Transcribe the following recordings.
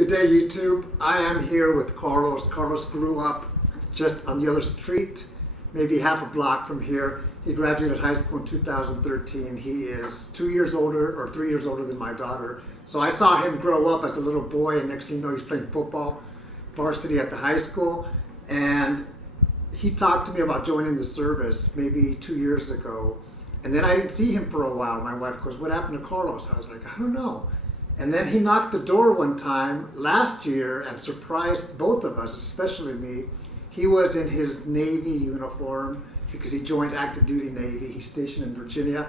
Good day, YouTube. I am here with Carlos. Carlos grew up just on the other street, maybe half a block from here. He graduated high school in 2013. He is 2 years older or 3 years older than my daughter. So I saw him grow up as a little boy, and next thing you know, he's playing football, varsity at the high school. And he talked to me about joining the service maybe 2 years ago. And then I didn't see him for a while. My wife goes, "What happened to Carlos?" I was like, "I don't know." And then he knocked the door one time last year and surprised both of us, especially me. He was in his Navy uniform because he joined active duty Navy. He's stationed in Virginia.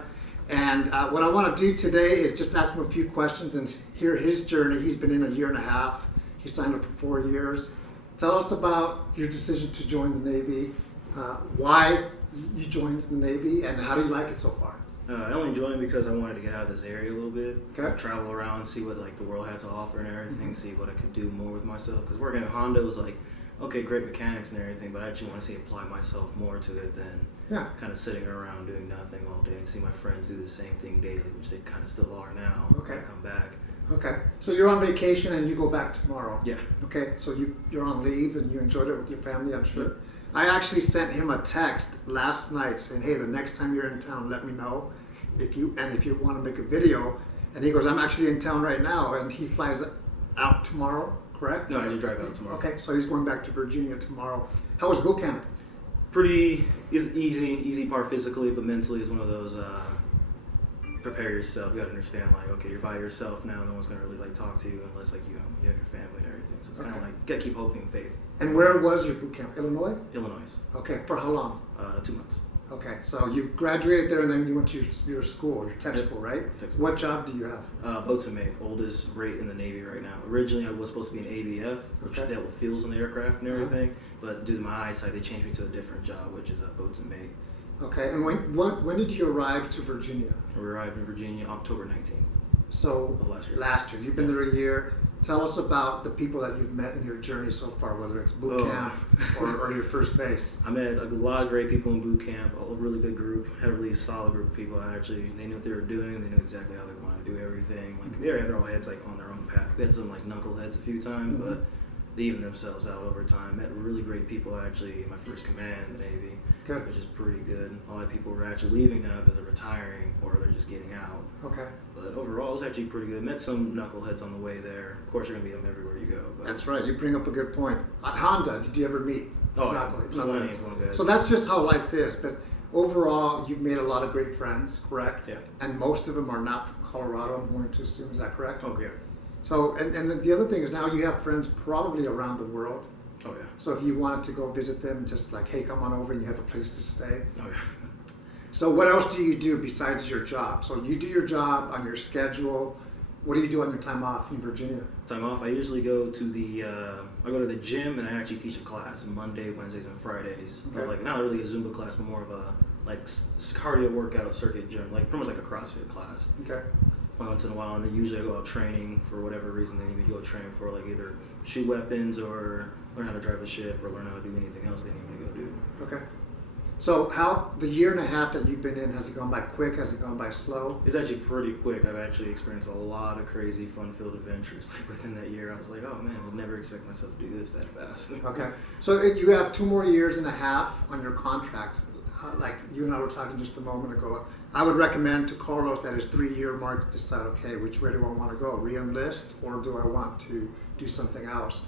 And what I want to do today is just ask him a few questions and hear his journey. He's been in a year and a half. He signed up for 4 years. Tell us about your decision to join the Navy, why you joined the Navy, and how do you like it so far? I only joined because I wanted to get out of this area a little bit, Okay. travel around, see what like the world had to offer and everything, see what I could do more with myself. Because working at Honda was like, okay, great mechanics and everything, but I actually want to see apply myself more to it than kind of sitting around doing nothing all day and see my friends do the same thing daily, which they kind of still are now. Okay. When I come back. Okay, so you're on vacation and you go back tomorrow. Yeah. Okay, so you're on leave and you enjoyed it with your family, I'm sure. I actually sent him a text last night saying, "Hey, the next time you're in town, let me know if you want to make a video." And he goes, "I'm actually in town right now," and he flies out tomorrow, correct? No, I just drive out tomorrow. Okay, so he's going back to Virginia tomorrow. How was boot camp? Pretty easy part physically, but mentally is one of those. Prepare yourself. You gotta understand, like, okay, you're by yourself now. No one's gonna really like talk to you unless like you have your family and everything. So it's kind of like gotta keep hoping, faith. And where was your boot camp? Illinois? Illinois. Okay, for how long? 2 months. Okay, so you graduated there and then you went to your school, your tech school, right? Tech school. What job do you have? Boats and mate, oldest rate in the Navy right now. Originally, I was supposed to be an ABF, which Okay. dealt with fuels in the aircraft and everything. But due to my eyesight, they changed me to a different job, which is boats and mate. Okay, and when did you arrive to Virginia? We arrived in Virginia October 19th So of last year. last year. You've been there a year. Tell us about the people that you've met in your journey so far, whether it's boot camp or your first base. I met a lot of great people in boot camp, a really good group, had a really solid group of people. They knew what they were doing, they knew exactly how they wanted to do everything. Like they had their all heads like on their own path. We had some like knuckleheads a few times, but they evened themselves out over time. Met really great people actually in my first command in the Navy, Good. which is pretty good. A lot of people were actually leaving now because they're retiring or they're just getting out. Okay. But overall, it was actually pretty good. Met some knuckleheads on the way there. Of course, you're gonna meet them everywhere you go. But That's right. You bring up a good point. At Honda, did you ever meet? Oh, knuckleheads? knuckleheads. So that's just how life is. But overall, you've made a lot of great friends, correct? Yeah. And most of them are not from Colorado, I'm going to assume. Is that correct? Oh yeah. So, and then the other thing is now you have friends probably around the world. Oh yeah. So if you wanted to go visit them, just like, hey, come on over and you have a place to stay. Oh yeah. So what else do you do besides your job? So you do your job on your schedule. What do you do on your time off in Virginia? Time off, I usually go to the gym and I actually teach a class Monday, Wednesdays, and Fridays. Okay. But like not really a Zumba class, but more of a like cardio workout circuit gym, like pretty much like a CrossFit class. Okay. Once in a while, and then usually I go out training for whatever reason they need me to go training for, like either shoot weapons or learn how to drive a ship or learn how to do anything else they need me to go do. Okay. So how, the year and a half that you've been in, has it gone by quick? Has it gone by slow? It's actually pretty quick. I've actually experienced a lot of crazy, fun-filled adventures. Like within that year, I was like, oh man, I would never expect myself to do this that fast. Okay. So you have 2 more years and a half on your contract. Like you and I were talking just a moment ago. I would recommend to Carlos at his 3-year mark to decide, okay, which way do I want to go? Re-enlist or do I want to do something else?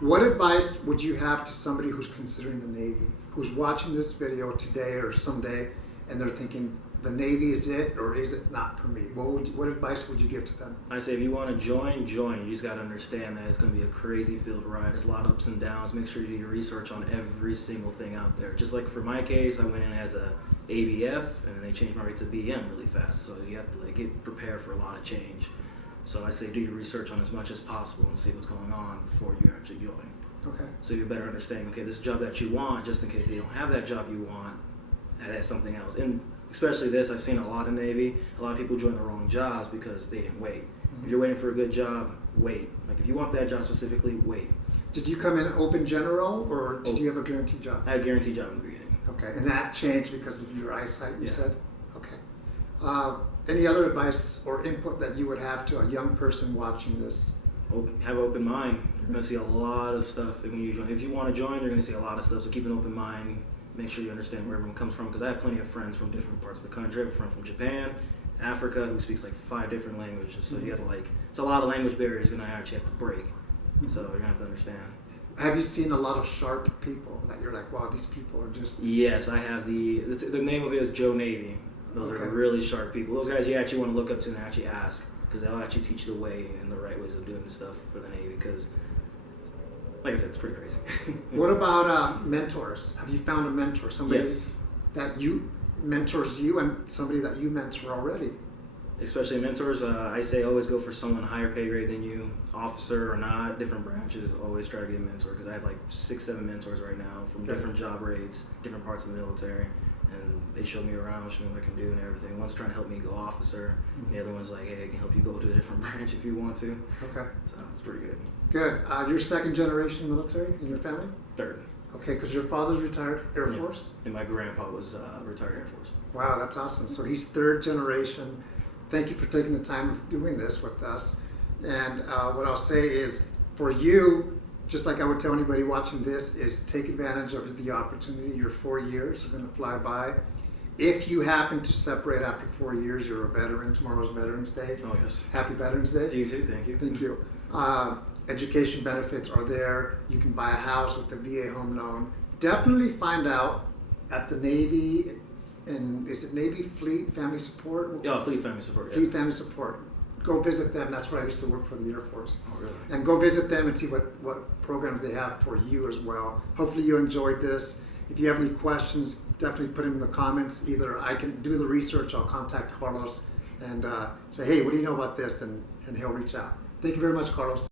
What advice would you have to somebody who's considering the Navy, who's watching this video today or someday, and they're thinking, the Navy is it or is it not for me? What advice would you give to them? I say if you want to join. You just got to understand that it's going to be a crazy field ride. There's a lot of ups and downs. Make sure you do your research on every single thing out there. Just like for my case, I went in as a ABF and then they changed my rate to BM really fast. So you have to like get prepared for a lot of change. So I say do your research on as much as possible and see what's going on before you actually join. Okay. So you better understand, okay, this job that you want, just in case they don't have that job you want, that's something else. And especially this, I've seen a lot in Navy. A lot of people join the wrong jobs because they didn't wait. If you're waiting for a good job, wait. Like if you want that job specifically, wait. Did you come in open general or did you have a guaranteed job? I had a guaranteed job in the beginning. Okay, and that changed because of your eyesight, you Yeah. said? Okay. Any other advice or input that you would have to a young person watching this? have an open mind. You're gonna see a lot of stuff when you join. If you want to join, you're gonna see a lot of stuff. So keep an open mind. Make sure you understand where everyone comes from. Because I have plenty of friends from different parts of the country. I have a friend from Japan, Africa, who speaks like 5 different languages. So you gotta it's a lot of language barriers you're gonna actually have to break. So you're gonna have to understand. Have you seen a lot of sharp people that you're like, wow, these people are just... Yes, I have the name of it is Joe Navy. Those are really sharp people. Those guys you actually want to look up to and actually ask, because they'll actually teach you the way and the right ways of doing the stuff for the Navy. Because, like I said, it's pretty crazy. What about mentors? Have you found a mentor? Somebody Yes. that you mentors you and somebody that you mentor already? Especially mentors, I say always go for someone higher pay grade than you, officer or not, different branches. Always try to get a mentor, because I have like 6-7 mentors right now from different job rates, different parts of the military, and they show me around, show me what I can do and everything. One's trying to help me go officer, and the other one's like, hey, I can help you go to a different branch if you want to. Okay. So it's pretty good. Good. You're second generation military in your family? Third. Okay, because your father's retired Air Yeah. Force? And my grandpa was retired Air Force. Wow, that's awesome. So he's third generation. Thank you for taking the time of doing this with us. And what I'll say is, for you, just like I would tell anybody watching this, is take advantage of the opportunity. Your 4 years are going to fly by. If you happen to separate after 4 years, you're a veteran. Tomorrow's Veterans Day. Oh, yes. Happy Veterans Day. To you too, thank you. Thank you. Education benefits are there. You can buy a house with the VA home loan. Definitely find out at the Navy, and is it Navy Fleet Family Support? Yeah, Fleet Family Support. Fleet Family Support. Go visit them. That's where I used to work for the Air Force. Oh, really? And go visit them and see what programs they have for you as well. Hopefully you enjoyed this. If you have any questions, definitely put them in the comments. Either I can do the research, I'll contact Carlos and say, hey, what do you know about this? And he'll reach out. Thank you very much, Carlos.